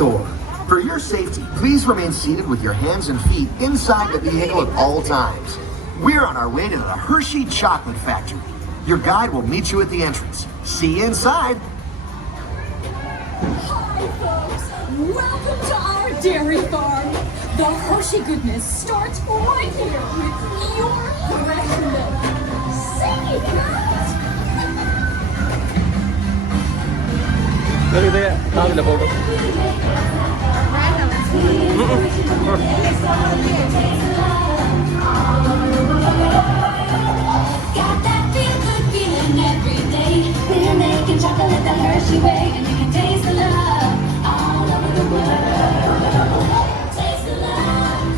Tour. For your safety, please remain seated with your hands and feet inside the vehicle at all times. We're on our way to the Hershey Chocolate Factory. Your guide will meet you at the entrance. See you inside. Hi, folks. Welcome to our dairy farm. The Hershey goodness starts right here with your fresh milk. Say that! Look at that. I'm in the photo. Got the Hershey way, and you can taste the love all over the world. Taste the love.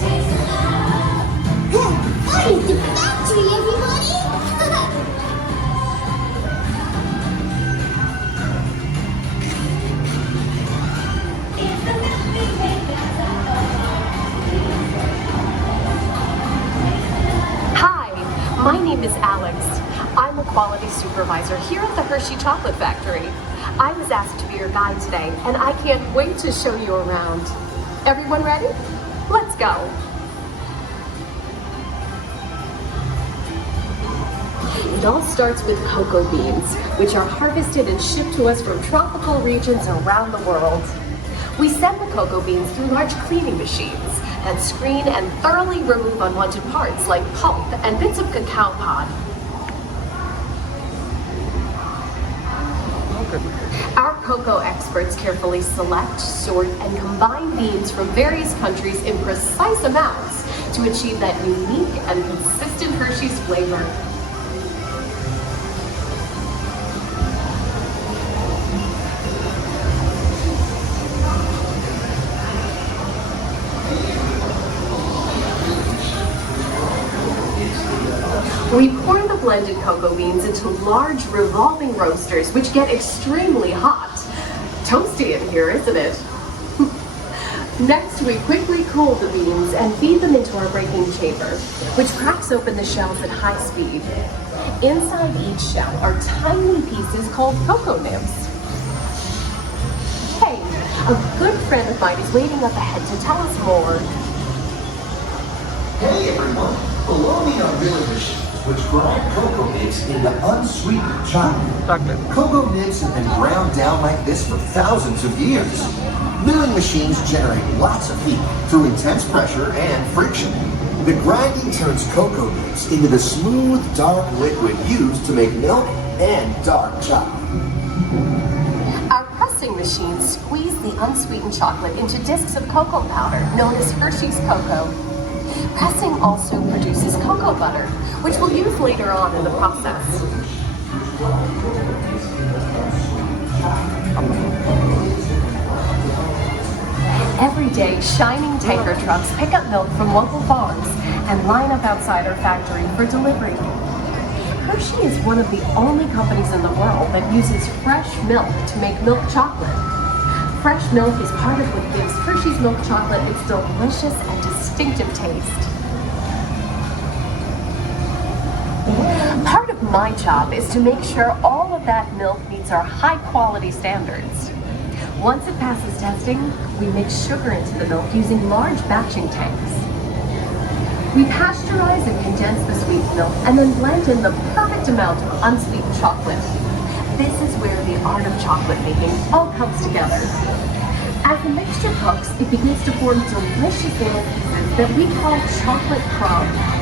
Taste the love. That is the factory, everybody! Hi, my name is Alex. I'm a quality supervisor here at the Hershey Chocolate Factory. I was asked to be your guide today, and I can't wait to show you around. Everyone ready? Let's go. It all starts with cocoa beans, which are harvested and shipped to us from tropical regions around the world. We send the cocoa beans through large cleaning machines that screen and thoroughly remove unwanted parts like pulp and bits of cacao pod. Our cocoa experts carefully select, sort, and combine beans from various countries in precise amounts to achieve that unique and consistent Hershey's flavor. We pour the blended cocoa beans into large revolving roasters, which get extremely hot. Toasty in here, isn't it? Next, we quickly cool the beans and feed them into our breaking chamber, which cracks open the shells at high speed. Inside each shell are tiny pieces called cocoa nibs. Hey, a good friend of mine is waiting up ahead to tell us more. Hey everyone, below me are milling machines which grind cocoa nibs into unsweetened chocolate. Cocoa nibs have been ground down like this for thousands of years. Milling machines generate lots of heat through intense pressure and friction. The grinding turns cocoa nibs into the smooth, dark liquid used to make milk and dark chocolate. Our pressing machines squeeze the unsweetened chocolate into discs of cocoa powder known as Hershey's cocoa. Pressing also produces cocoa butter, which we'll use later on in the process. Every day, shining tanker trucks pick up milk from local farms and line up outside our factory for delivery. Hershey is one of the only companies in the world that uses fresh milk to make milk chocolate. Fresh milk is part of what gives Hershey's milk chocolate its delicious and distinctive taste. Part of my job is to make sure all of that milk meets our high-quality standards. Once it passes testing, we mix sugar into the milk using large batching tanks. We pasteurize and condense the sweet milk and then blend in the perfect amount of unsweetened chocolate. This is where the art of chocolate making all comes together. As the mixture cooks, it begins to form delicious little pieces that we call chocolate crumbs.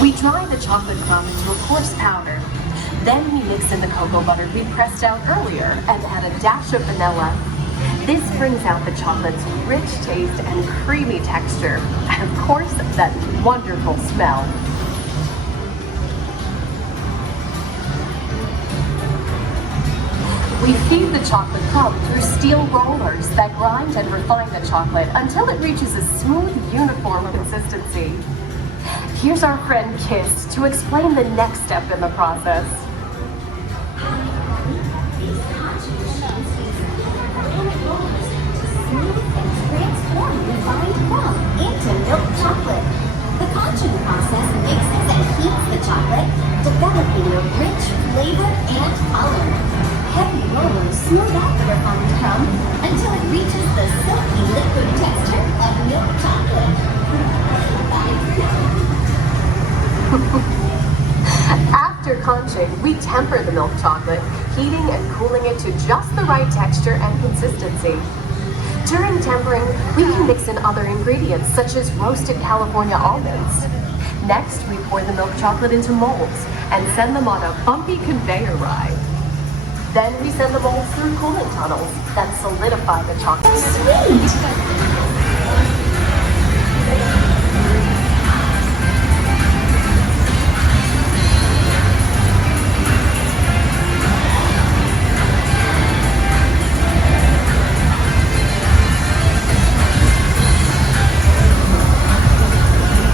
We dry the chocolate crumb into a coarse powder. Then we mix in the cocoa butter we pressed out earlier and add a dash of vanilla. This brings out the chocolate's rich taste and creamy texture, and of course, that wonderful smell. We feed the chocolate crumb through steel rollers that grind and refine the chocolate until it reaches a smooth, uniform consistency. Here's our friend Kiss to explain the next step in the process. Transform refined crumb into milk chocolate. The conching process mixes and heats the chocolate, developing a rich flavor and color. Heavy rollers smooth out the refined crumb until it reaches the silky liquid texture of milk chocolate. After conching, we temper the milk chocolate, heating and cooling it to just the right texture and consistency. During tempering, we can mix in other ingredients such as roasted California almonds. Next, we pour the milk chocolate into molds and send them on a bumpy conveyor ride. Then we send the molds through cooling tunnels that solidify the chocolate. Sweet!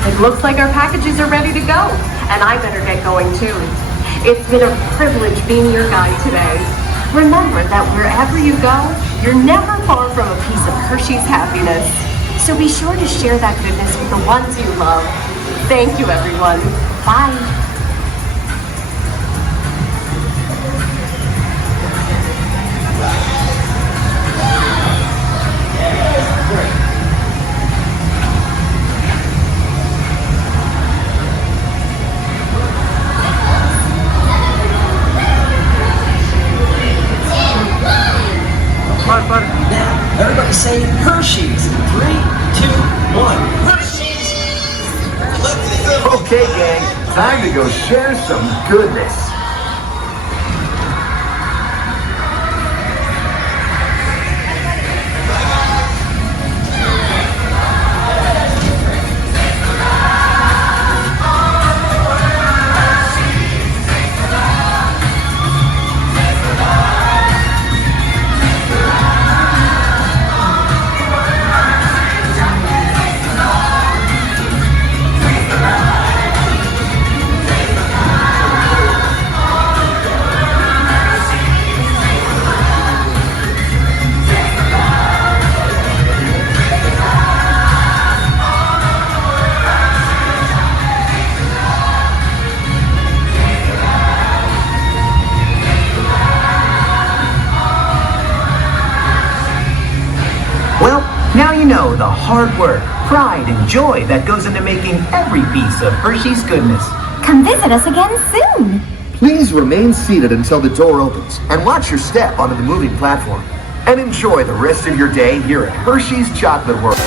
It looks like our packages are ready to go, and I better get going too. It's been a privilege being your guide today. Remember that wherever you go, you're never far from a piece of Hershey's happiness. So be sure to share that goodness with the ones you love. Thank you, everyone. Bye. Now, everybody say Hershey's. 3, 2, 1. Hershey's! Okay, gang, time to go share some goodness. Well, now you know the hard work, pride, and joy that goes into making every piece of Hershey's goodness. Come visit us again soon! Please remain seated until the door opens and watch your step onto the moving platform. And enjoy the rest of your day here at Hershey's Chocolate World.